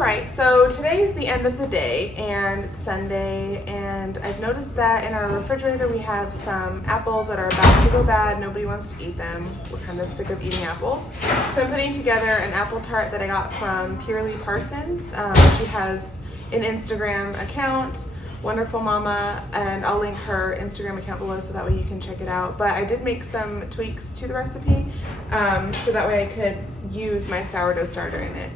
Alright, so today is the end of the day and it's Sunday, and I've noticed that in our refrigerator we have some apples that are about to go bad. Nobody wants to eat them. We're kind of sick of eating apples. So I'm putting together an apple tart that I got from Purely Parsons. She has an Instagram account, Wonderful Mama, and I'll link her Instagram account below so that way you can check it out. But I did make some tweaks to the recipe so that way I could use my sourdough starter in it.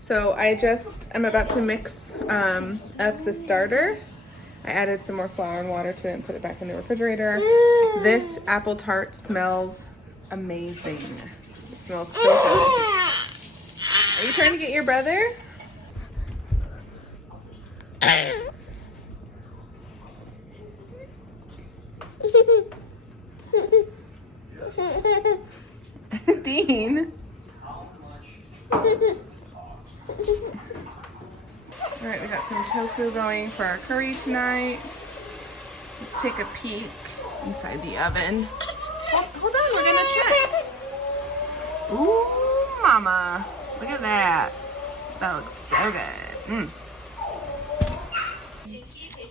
So I'm about to mix up the starter. I added some more flour and water to it and put it back in the refrigerator. This apple tart smells amazing. It smells so good. Are you trying to get your brother? Dean. Alright, we got some tofu going for our curry tonight. Let's take a peek inside the oven. Hold on, we're gonna check. Ooh, mama. Look at that. That looks so good.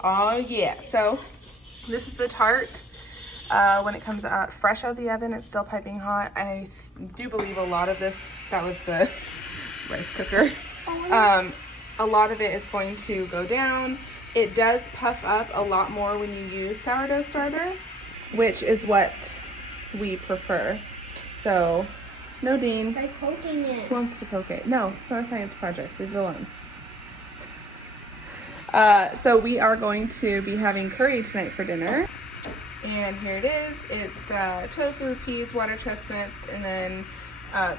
Oh yeah, so this is the tart. When it comes out fresh out of the oven, it's still piping hot. I do believe a lot of this, that was the rice cooker. A lot of it is going to go down. It does puff up a lot more when you use sourdough starter, which is what we prefer. So, no, Dean. By poking it. Who wants to poke it? No, it's not a science project. Leave it alone. So we are going to be having curry tonight for dinner. And here it is. It's tofu, peas, water chestnuts, and then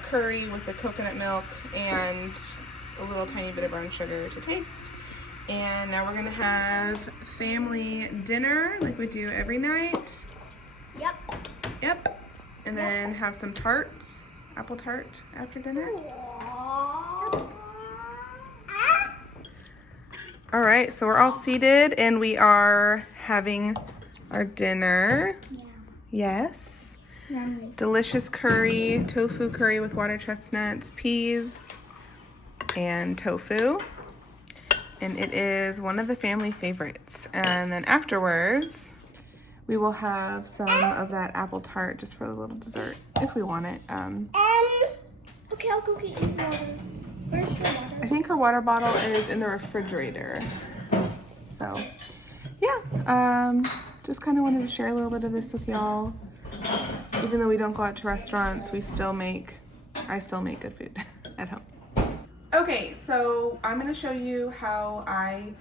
curry with the coconut milk and a little tiny bit of brown sugar to taste. And now we're gonna have family dinner like we do every night. Yep. And then have some tarts, apple tart after dinner. All right, so we're all seated and we are having our dinner. Yes. Yummy. Delicious curry, tofu curry with water chestnuts, peas, and tofu. And it is one of the family favorites. And then afterwards, we will have some of that apple tart just for a little dessert if we want it. Okay, I'll go get you water. Where's your water? I think her water bottle is in the refrigerator. So, yeah, just kind of wanted to share a little bit of this with y'all. Even though we don't go out to restaurants, I still make good food at home. Okay, so I'm going to show you how I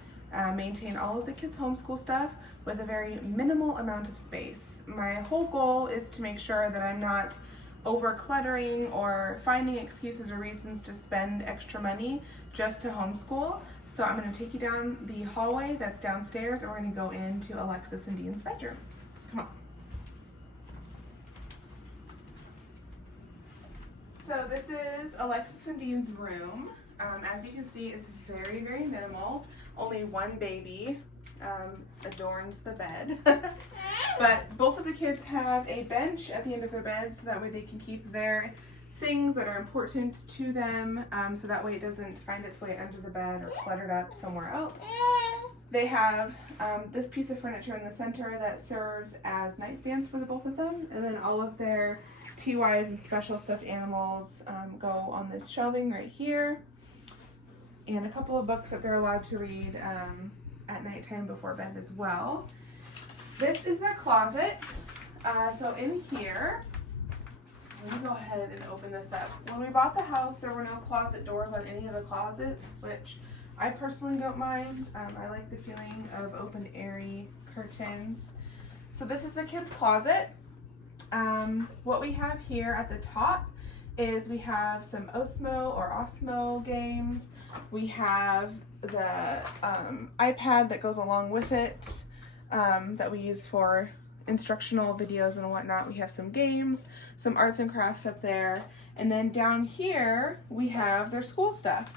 maintain all of the kids' homeschool stuff with a very minimal amount of space. My whole goal is to make sure that I'm not over cluttering or finding excuses or reasons to spend extra money just to homeschool. So I'm going to take you down the hallway that's downstairs and we're going to go into Alexis and Dean's bedroom. Come on. So this is Alexis and Dean's room. As you can see, it's very, very minimal. Only one baby adorns the bed. But both of the kids have a bench at the end of their bed so that way they can keep their things that are important to them, so that way it doesn't find its way under the bed or cluttered up somewhere else. They have this piece of furniture in the center that serves as nightstands for the both of them, and then all of their TYs and special stuffed animals go on this shelving right here. And a couple of books that they're allowed to read at nighttime before bed as well. This is their closet. So in here, let me go ahead and open this up. When we bought the house, there were no closet doors on any of the closets, which I personally don't mind. I like the feeling of open, airy curtains. So this is the kids' closet. What we have here at the top is we have some Osmo or Osmo games. We have the iPad that goes along with it that we use for instructional videos and whatnot. We have some games, some arts and crafts up there, and then down here we have their school stuff.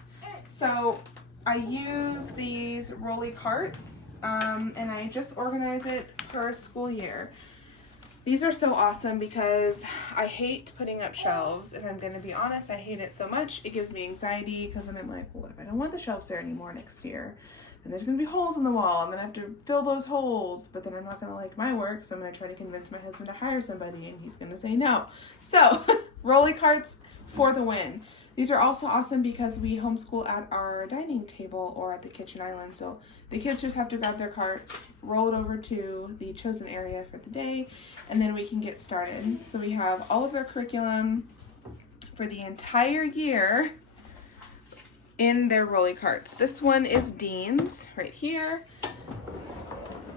So I use these rolly carts and I just organize it per school year. These are so awesome because I hate putting up shelves, and I'm going to be honest, I hate it so much. It gives me anxiety because then I'm like, well, what if I don't want the shelves there anymore next year? And there's going to be holes in the wall, and then I have to fill those holes, but then I'm not going to like my work, so I'm going to try to convince my husband to hire somebody, and he's going to say no. So, rolly carts for the win. These are also awesome because we homeschool at our dining table or at the kitchen island, so the kids just have to grab their cart, roll it over to the chosen area for the day, and then we can get started. So we have all of their curriculum for the entire year in their rolly carts. This one is Dean's right here.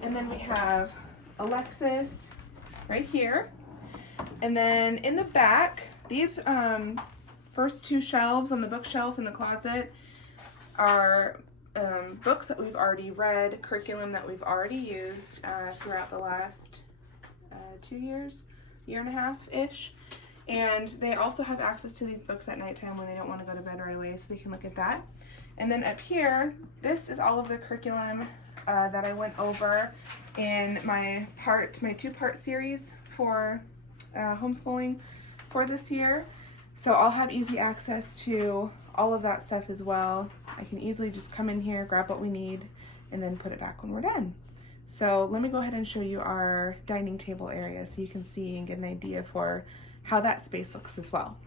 And then we have Alexis right here. And then in the back, these first two shelves on the bookshelf in the closet are books that we've already read, curriculum that we've already used throughout the last 2 years, year and a half-ish. And they also have access to these books at nighttime when they don't want to go to bed right away, so they can look at that. And then up here, this is all of the curriculum that I went over in my two-part series for homeschooling for this year. So I'll have easy access to all of that stuff as well. I can easily just come in here, grab what we need, and then put it back when we're done. So let me go ahead and show you our dining table area so you can see and get an idea for how that space looks as well.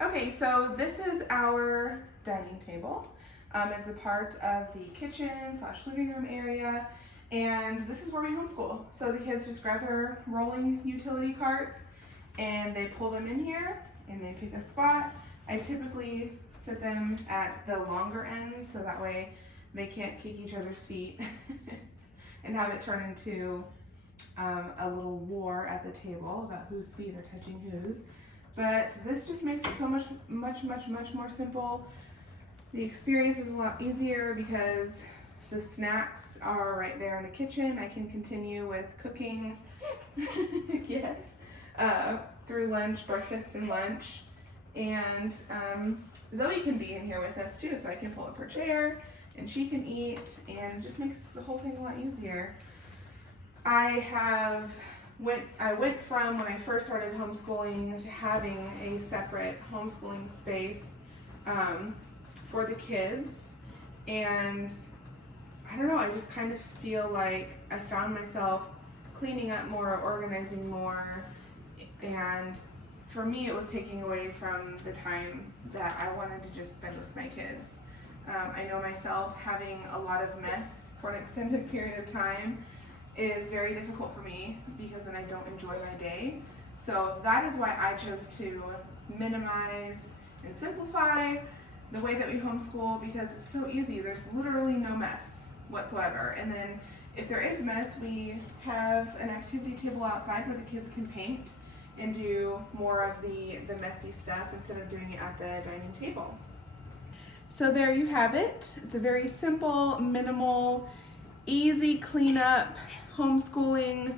Okay, so this is our dining table as a part of the kitchen/living room area, and this is where we homeschool. So the kids just grab their rolling utility carts and they pull them in here and they pick a spot. I typically sit them at the longer end so that way they can't kick each other's feet and have it turn into a little war at the table about whose feet are touching whose. But this just makes it so much more simple. The experience is a lot easier because the snacks are right there in the kitchen. I can continue with cooking, yes, through lunch, breakfast and lunch. And Zoe can be in here with us too, so I can pull up her chair and she can eat, and it just makes the whole thing a lot easier. I went from when I first started homeschooling to having a separate homeschooling space for the kids, and I don't know, I just kind of feel like I found myself cleaning up more, organizing more, and for me it was taking away from the time that I wanted to just spend with my kids. I know myself, having a lot of mess for an extended period of time is very difficult for me because then I don't enjoy my day. So that is why I chose to minimize and simplify the way that we homeschool, because it's so easy. There's literally no mess whatsoever. And then if there is mess, we have an activity table outside where the kids can paint and do more of the messy stuff instead of doing it at the dining table. So there you have it. It's a very simple, minimal, easy cleanup, homeschooling,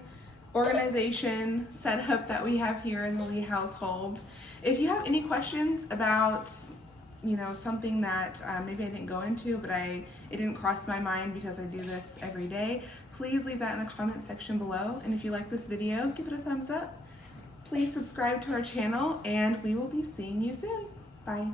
organization setup that we have here in the Lee household. If you have any questions about, something that maybe I didn't go into, but it didn't cross my mind because I do this every day, please leave that in the comment section below. And if you like this video, give it a thumbs up. Please subscribe to our channel, and we will be seeing you soon. Bye.